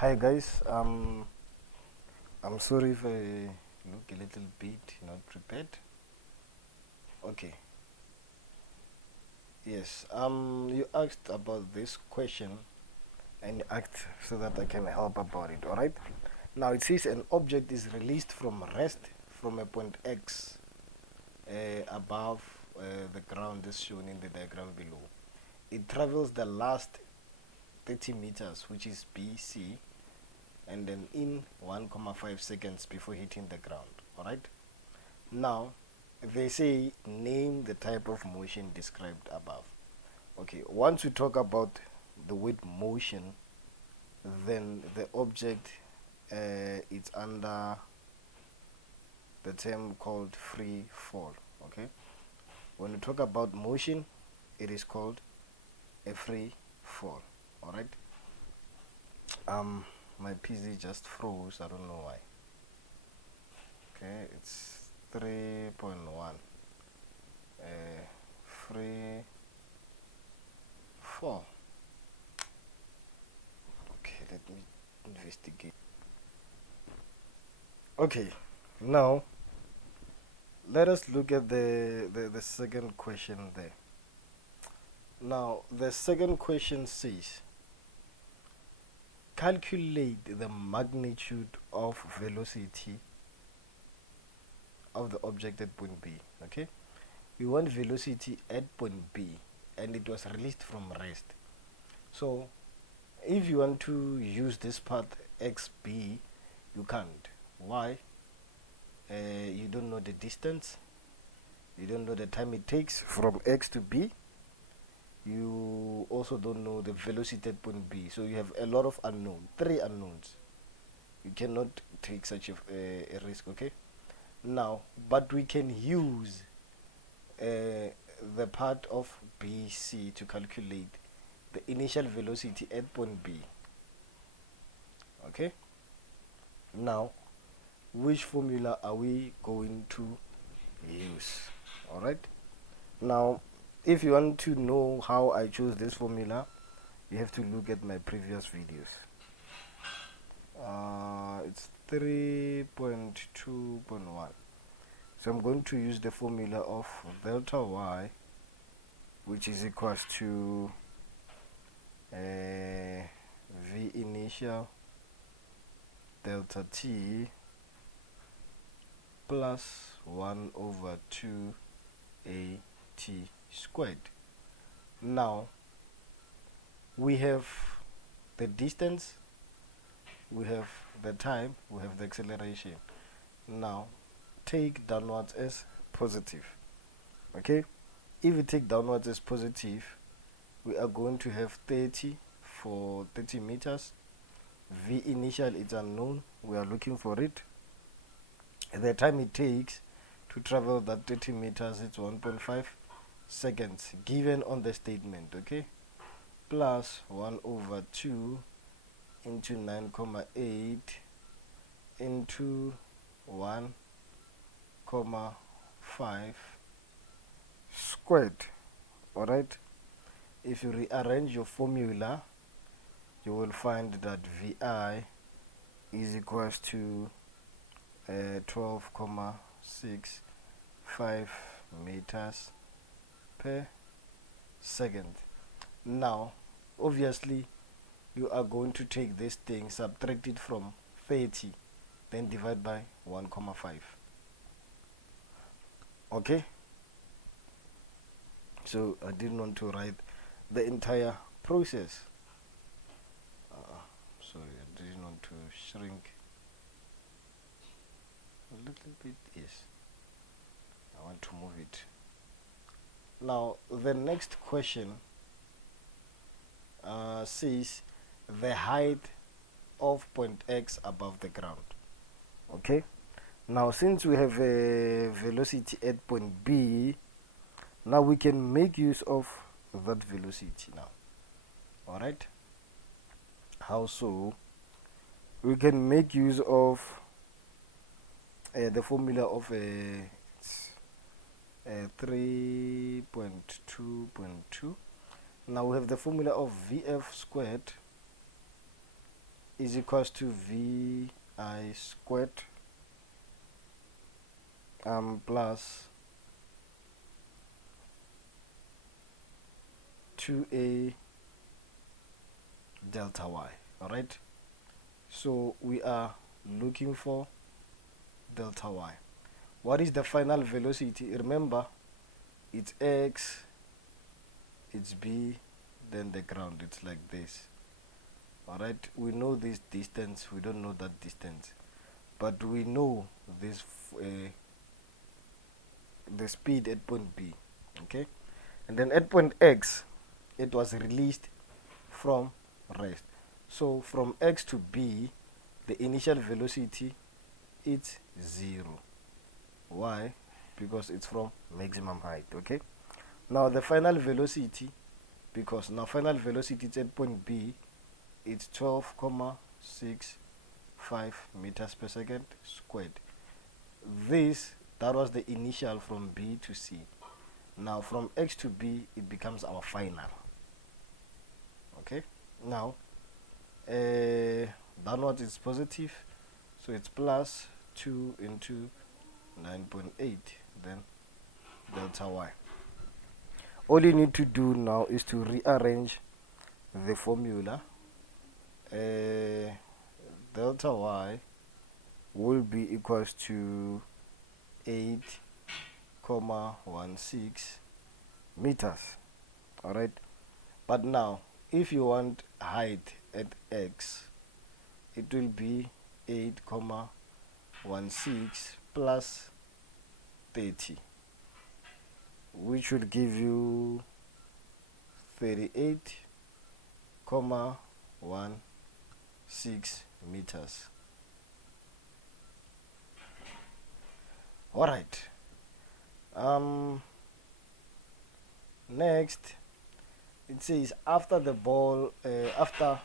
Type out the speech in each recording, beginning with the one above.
Hi guys, I'm sorry if I look a little bit not prepared. Okay, yes, you asked about this question and you asked so that I can help about it, alright? Now it says an object is released from rest from a point X above the ground as shown in the diagram below. It travels the last 30 meters, which is BC, and then in 1.5 seconds before hitting the ground, alright? Now they say name the type of motion described above. Okay, once we talk about the word motion, then the object is under the term called free fall. Okay, when we talk about motion, it is called a free fall. All right. My PC just froze. I don't know why. Okay, it's 3.1. Free fall. Okay, let me investigate. Okay, now let us look at the second question there. Now the second question says calculate the magnitude of velocity of the object at point B. Okay, we want velocity at point B and it was released from rest. So if you want to use this path xb, you can't. Why? You don't know the distance, you don't know the time it takes from X to B, you also don't know the velocity at point B, so you have a lot of unknown, three unknowns. You cannot take such a risk. Okay, now but we can use the part of BC to calculate the initial velocity at point B. Okay, now which formula are we going to use? All right, now if you want to know how I chose this formula, you have to look at my previous videos. It's 3.2.1. So I'm going to use the formula of delta y, which is equals to v initial delta t plus 1 over 2 a t squared. Now we have the distance, we have the time, we have the acceleration. Now take downwards as positive. Okay, if we take downwards as positive, we are going to have 30 for 30 meters. V initial is unknown, we are looking for it. The time it takes to travel that 30 meters is 1.5 seconds given on the statement. Okay, plus 1 over 2 into 9.8 into 1.5 squared. Alright, if you rearrange your formula, you will find that VI is equals to 12.65 meters per second. Now obviously you are going to take this thing, subtract it from 30, then divide by 1.5. Okay, so I didn't want to write the entire process. Sorry, I didn't want to shrink a little bit. Yes, I want to move it. Now the next question says the height of point X above the ground. Okay, now since we have a velocity at point B, now we can make use of that velocity now. Alright, how so? We can make use of the formula of 3.2.2. Now we have the formula of VF squared is equals to vi squared plus 2a delta y. All right, so we are looking for delta y. What is the final velocity? Remember, it's x, it's b, then the ground. It's like this. All right, we know this distance, we don't know that distance, but we know this the speed at point b. Okay, and then at point x it was released from rest. So from x to b, the initial velocity is 0. Why? Because it's from maximum height. Okay, now the final velocity, because now final velocity is at point b, it's 12,65 meters per second squared. That was the initial from b to c. Now from x to b it becomes our final. Okay, now downward is positive, so it's plus 2 into 9.8, then delta y. All you need to do now is to rearrange the formula. Delta y will be equals to 8,16 meters. All right, but now if you want height at x, it will be 8,16 plus 30, which will give you 38,16 meters. All right. Next, it says after the ball, after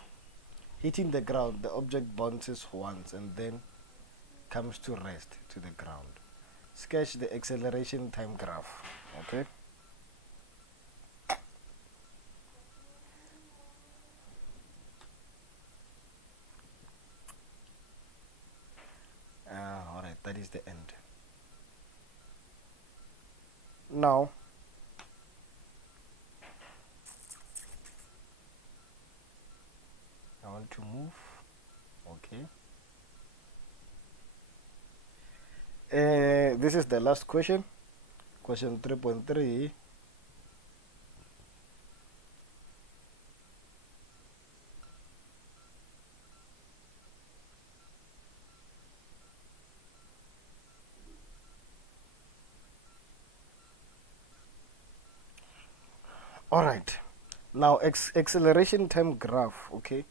hitting the ground, the object bounces once and then comes to rest to the ground. Sketch the acceleration time graph. Okay. Alright, that is the end. Now, I want to move. Okay. This is the last question. Question 3.3. Alright, now acceleration time graph. Okay,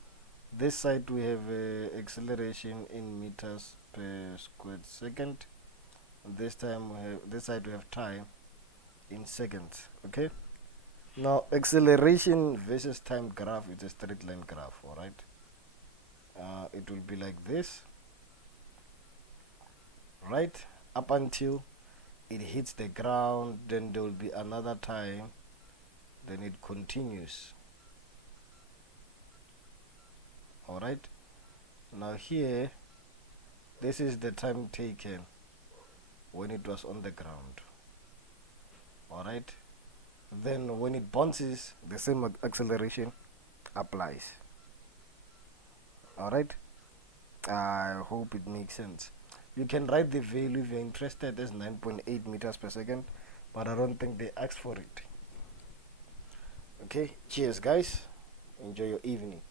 this side we have acceleration in meters per squared second. This side we have time in seconds. Okay, now acceleration versus time graph is a straight line graph. All right, it will be like this, right, up until it hits the ground. Then there will be another time, then it continues. All right, now here this is the time taken when it was on the ground. All right, then when it bounces, the same acceleration applies. All right, I hope it makes sense. You can write the value if you're interested as 9.8 meters per second, but I don't think they asked for it. Okay, cheers guys, enjoy your evening.